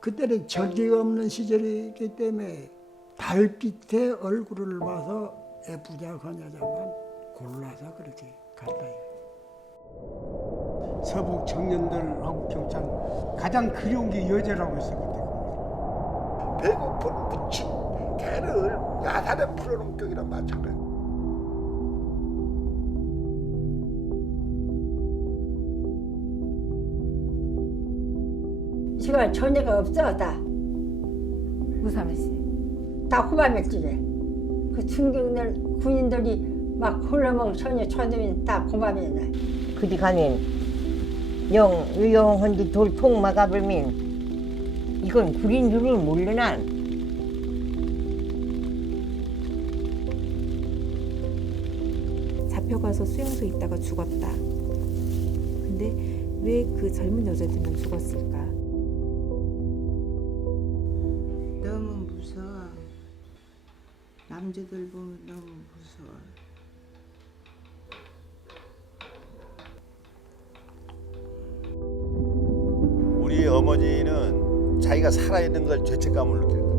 그때는 전기가 없는 시절이기 때문에 달빛에 얼굴을 봐서 예쁘냐 거냐자만 골라서 그렇게 갔다. 서북 청년들하고 경찰 가장 그리운 게 여자라고 했어 그때. 배고픈 미친 개를 야산에 풀어놓은 격이랑 마찬가지. 시간 전혀가 없어 다. 무삼 씨. 다 고밤일지래. 그 중경들 군인들이 막 홀로먹 전혀 쳐들면 다 고밤이네. 그리 가면 영 유용한데 돌통 막아버리면 이건 구린 줄을 모르나 잡혀가서 수용소에 있다가 죽었다. 근데 왜 그 젊은 여자들만 죽었을까? 남자들 보면 너무 무서워. 우리 어머니는 자기가 살아있는 걸 죄책감을 느낄 거야.